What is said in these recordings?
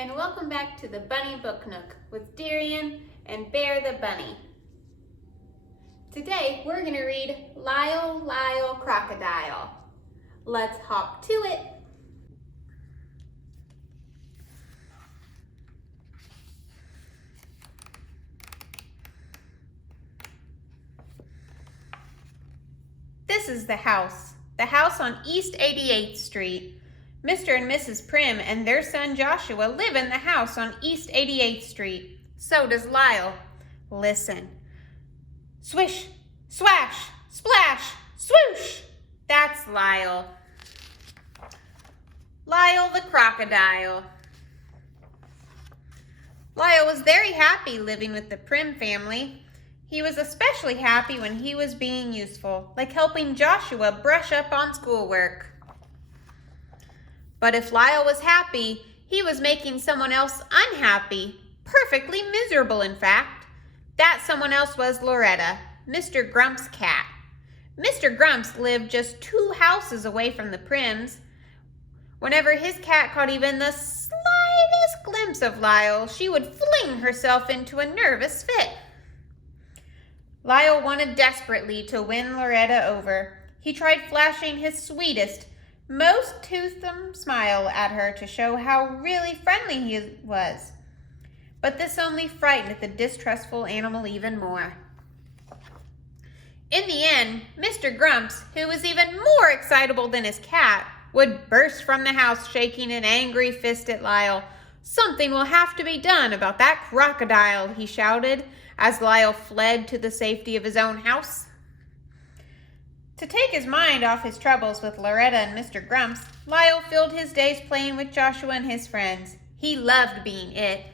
and welcome back to the Bunny Book Nook with Darian and Bear the Bunny. Today we're going to read Lyle the Crocodile. Let's hop to it. This is the house on East 88th Street. Mr. and Mrs. Prim and their son Joshua live in the house on East 88th Street. So does Lyle. Listen. Swish, swash, splash, swoosh. That's Lyle. Lyle the Crocodile. Lyle was very happy living with the Prim family. He was especially happy when he was being useful, like helping Joshua brush up on schoolwork. But if Lyle was happy, he was making someone else unhappy, perfectly miserable in fact. That someone else was Loretta, Mr. Grumps' cat. Mr. Grumps lived just 2 houses away from the Prims. Whenever his cat caught even the slightest glimpse of Lyle, she would fling herself into a nervous fit. Lyle wanted desperately to win Loretta over. He tried flashing his sweetest, most toothsome smile at her to show how really friendly he was. But this only frightened the distrustful animal even more. In the end, Mr. Grumps, who was even more excitable than his cat, would burst from the house shaking an angry fist at Lyle. "Something will have to be done about that crocodile," he shouted, as Lyle fled to the safety of his own house. To take his mind off his troubles with Loretta and Mr. Grumps, Lyle filled his days playing with Joshua and his friends. He loved being it.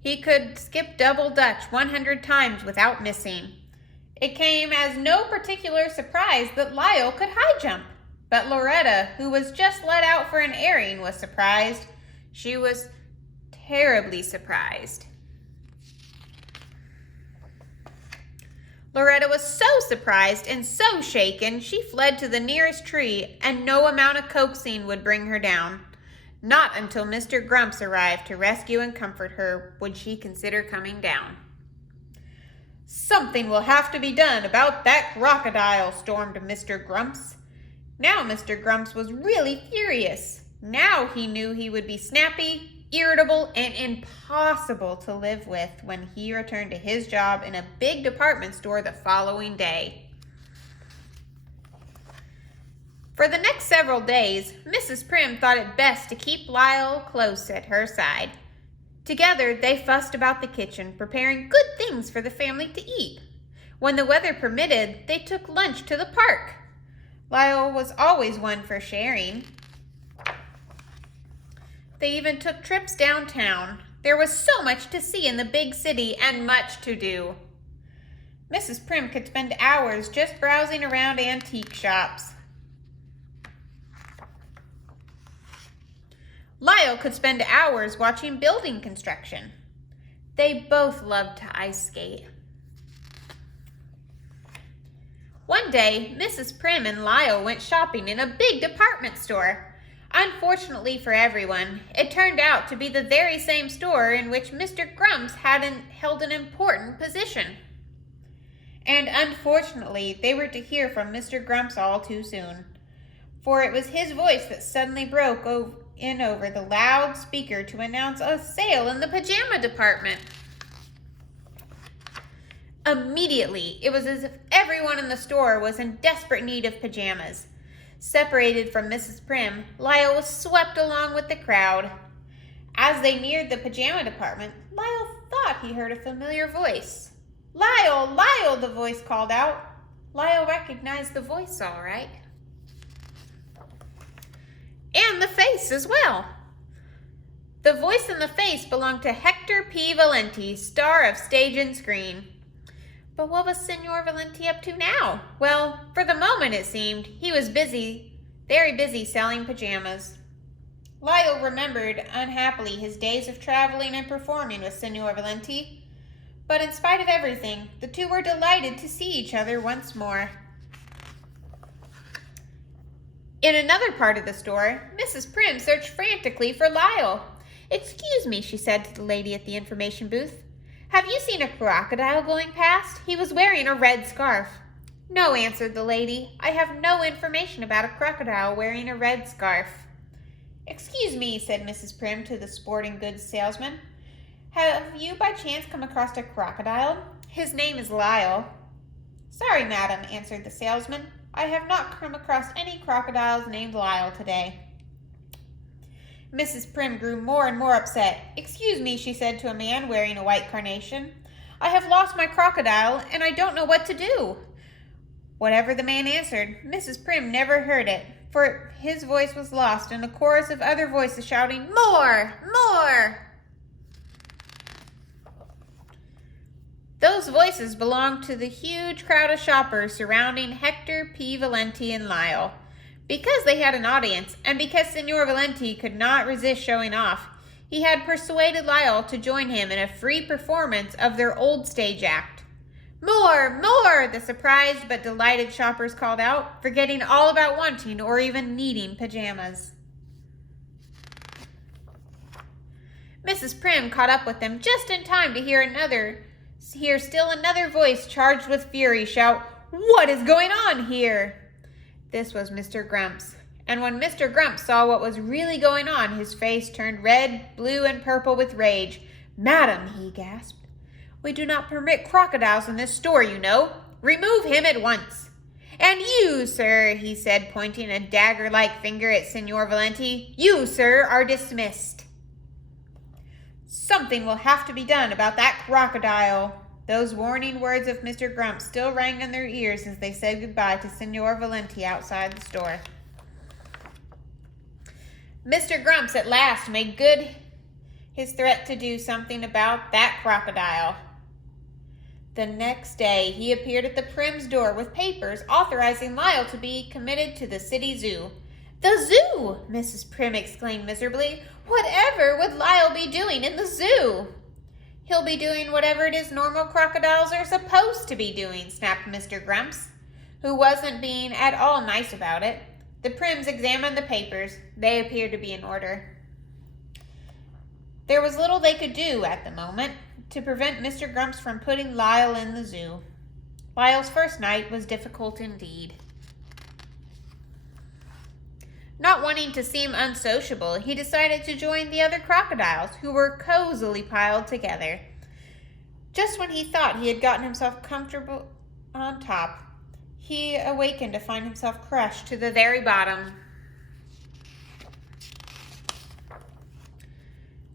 He could skip double dutch 100 times without missing. It came as no particular surprise that Lyle could high jump. But Loretta, who was just let out for an airing, was surprised. She was terribly surprised. Loretta was so surprised and so shaken, she fled to the nearest tree, and no amount of coaxing would bring her down. Not until Mr. Grumps arrived to rescue and comfort her would she consider coming down. "Something will have to be done about that crocodile," stormed Mr. Grumps. Now Mr. Grumps was really furious. Now he knew he would be snappy, irritable, and impossible to live with when he returned to his job in a big department store the following day. For the next several days, Mrs. Prim thought it best to keep Lyle close at her side. Together, they fussed about the kitchen, preparing good things for the family to eat. When the weather permitted, they took lunch to the park. Lyle was always one for sharing. They even took trips downtown. There was so much to see in the big city and much to do. Mrs. Prim could spend hours just browsing around antique shops. Lyle could spend hours watching building construction. They both loved to ice skate. One day, Mrs. Prim and Lyle went shopping in a big department store. Unfortunately for everyone, it turned out to be the very same store in which Mr. Grumps held an important position. And unfortunately, they were to hear from Mr. Grumps all too soon, for it was his voice that suddenly broke in over the loud speaker to announce a sale in the pajama department. Immediately, it was as if everyone in the store was in desperate need of pajamas. Separated from Mrs. Prim, Lyle was swept along with the crowd. As they neared the pajama department, Lyle thought he heard a familiar voice. "Lyle, Lyle," the voice called out. Lyle recognized the voice all right. And the face as well. The voice and the face belonged to Hector P. Valenti, star of stage and screen. But what was Signor Valenti up to now? Well, for the moment it seemed, he was busy, very busy selling pajamas. Lyle remembered unhappily his days of traveling and performing with Signor Valenti. But in spite of everything, the two were delighted to see each other once more. In another part of the store, Mrs. Prim searched frantically for Lyle. "Excuse me," she said to the lady at the information booth. "Have you seen a crocodile going past? He was wearing a red scarf." "No," answered the lady. "I have no information about a crocodile wearing a red scarf." "Excuse me," said Mrs. Prim to the sporting goods salesman. "Have you by chance come across a crocodile? His name is Lyle." "Sorry, madam," answered the salesman. "I have not come across any crocodiles named Lyle today." Mrs. Prim grew more and more upset. "Excuse me," she said to a man wearing a white carnation. "I have lost my crocodile, and I don't know what to do." Whatever the man answered, Mrs. Prim never heard it, for his voice was lost in a chorus of other voices shouting, "More! More!" Those voices belonged to the huge crowd of shoppers surrounding Hector P. Valenti and Lyle. Because they had an audience, and because Signor Valenti could not resist showing off, he had persuaded Lyle to join him in a free performance of their old stage act. "More! More!" the surprised but delighted shoppers called out, forgetting all about wanting or even needing pajamas. Mrs. Prim caught up with them just in time to hear still another voice charged with fury shout, "What is going on here?" This was Mr. Grumps, and when Mr. Grumps saw what was really going on, his face turned red, blue, and purple with rage. "Madam," he gasped, "we do not permit crocodiles in this store, you know. Remove him at once." "And you, sir," he said, pointing a dagger-like finger at Signor Valenti, "you, sir, are dismissed." "Something will have to be done about that crocodile." Those warning words of Mr. Grumps still rang in their ears as they said goodbye to Signor Valenti outside the store. Mr. Grumps at last made good his threat to do something about that crocodile. The next day he appeared at the Prim's door with papers authorizing Lyle to be committed to the city zoo. "The zoo!" Mrs. Prim exclaimed miserably. "Whatever would Lyle be doing in the zoo?" "He'll be doing whatever it is normal crocodiles are supposed to be doing," snapped Mr. Grumps, who wasn't being at all nice about it. The Prims examined the papers. They appeared to be in order. There was little they could do at the moment to prevent Mr. Grumps from putting Lyle in the zoo. Lyle's first night was difficult indeed. Not wanting to seem unsociable, he decided to join the other crocodiles, who were cozily piled together. Just when he thought he had gotten himself comfortable on top, he awakened to find himself crushed to the very bottom.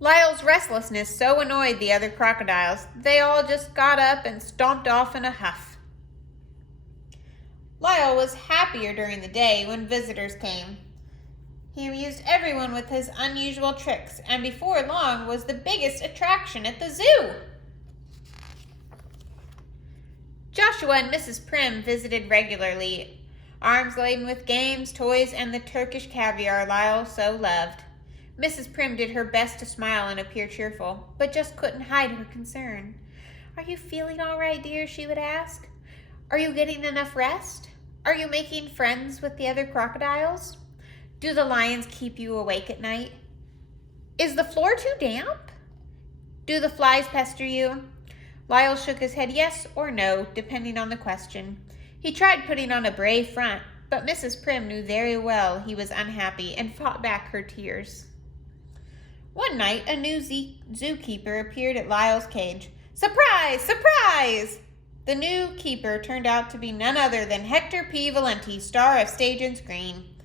Lyle's restlessness so annoyed the other crocodiles, they all just got up and stomped off in a huff. Lyle was happier during the day when visitors came. He amused everyone with his unusual tricks, and before long was the biggest attraction at the zoo. Joshua and Mrs. Prim visited regularly, arms laden with games, toys, and the Turkish caviar Lyle so loved. Mrs. Prim did her best to smile and appear cheerful, but just couldn't hide her concern. "Are you feeling all right, dear?" she would ask. "Are you getting enough rest? Are you making friends with the other crocodiles? Do the lions keep you awake at night? Is the floor too damp? Do the flies pester you?" Lyle shook his head yes or no, depending on the question. He tried putting on a brave front, but Mrs. Prim knew very well he was unhappy and fought back her tears. One night, a new zookeeper appeared at Lyle's cage. "Surprise! Surprise!" The new keeper turned out to be none other than Hector P. Valenti, star of stage and screen.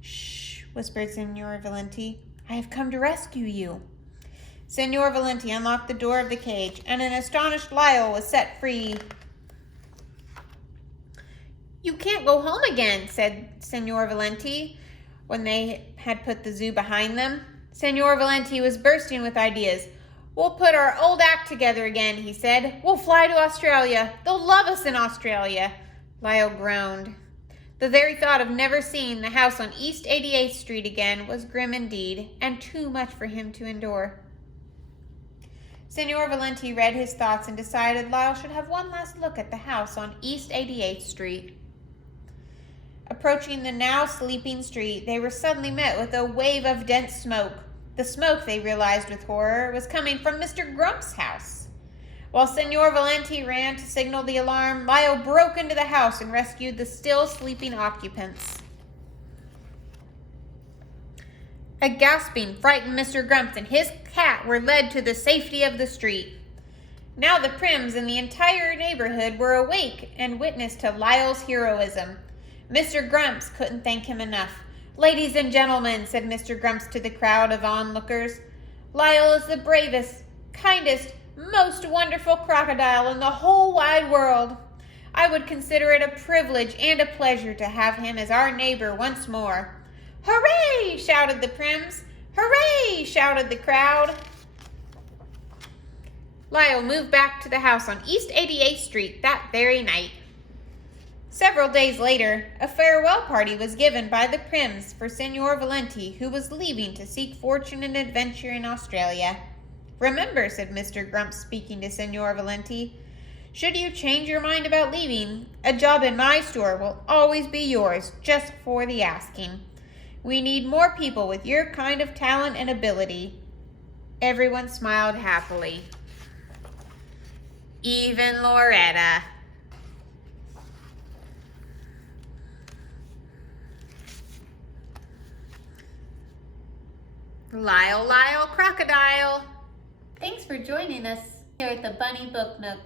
"Shh," whispered Signor Valenti. "I have come to rescue you." Signor Valenti unlocked the door of the cage, and an astonished Lyle was set free. "You can't go home again," said Signor Valenti, when they had put the zoo behind them. Signor Valenti was bursting with ideas. "We'll put our old act together again," he said. "We'll fly to Australia. They'll love us in Australia." Lyle groaned. The very thought of never seeing the house on East 88th Street again was grim indeed, and too much for him to endure. Signor Valenti read his thoughts and decided Lyle should have one last look at the house on East 88th Street. Approaching the now sleeping street, they were suddenly met with a wave of dense smoke. The smoke, they realized with horror, was coming from Mr. Grumps' house. While Senor Valenti ran to signal the alarm, Lyle broke into the house and rescued the still sleeping occupants. A gasping, frightened Mr. Grumps and his cat were led to the safety of the street. Now the Prims and the entire neighborhood were awake and witness to Lyle's heroism. Mr. Grumps couldn't thank him enough. "Ladies and gentlemen," said Mr. Grumps to the crowd of onlookers, "Lyle is the bravest, kindest, most wonderful crocodile in the whole wide world. I would consider it a privilege and a pleasure to have him as our neighbor once more." "Hooray!" shouted the Prims. "Hooray!" shouted the crowd. Lyle moved back to the house on East 88th Street that very night. Several days later, a farewell party was given by the Prims for Senor Valenti, who was leaving to seek fortune and adventure in Australia. "Remember," said Mr. Grumps, speaking to Senor Valenti, "should you change your mind about leaving, a job in my store will always be yours, just for the asking. We need more people with your kind of talent and ability." Everyone smiled happily. Even Loretta. Lyle Crocodile. Thanks for joining us here at the Bunny Book Nook.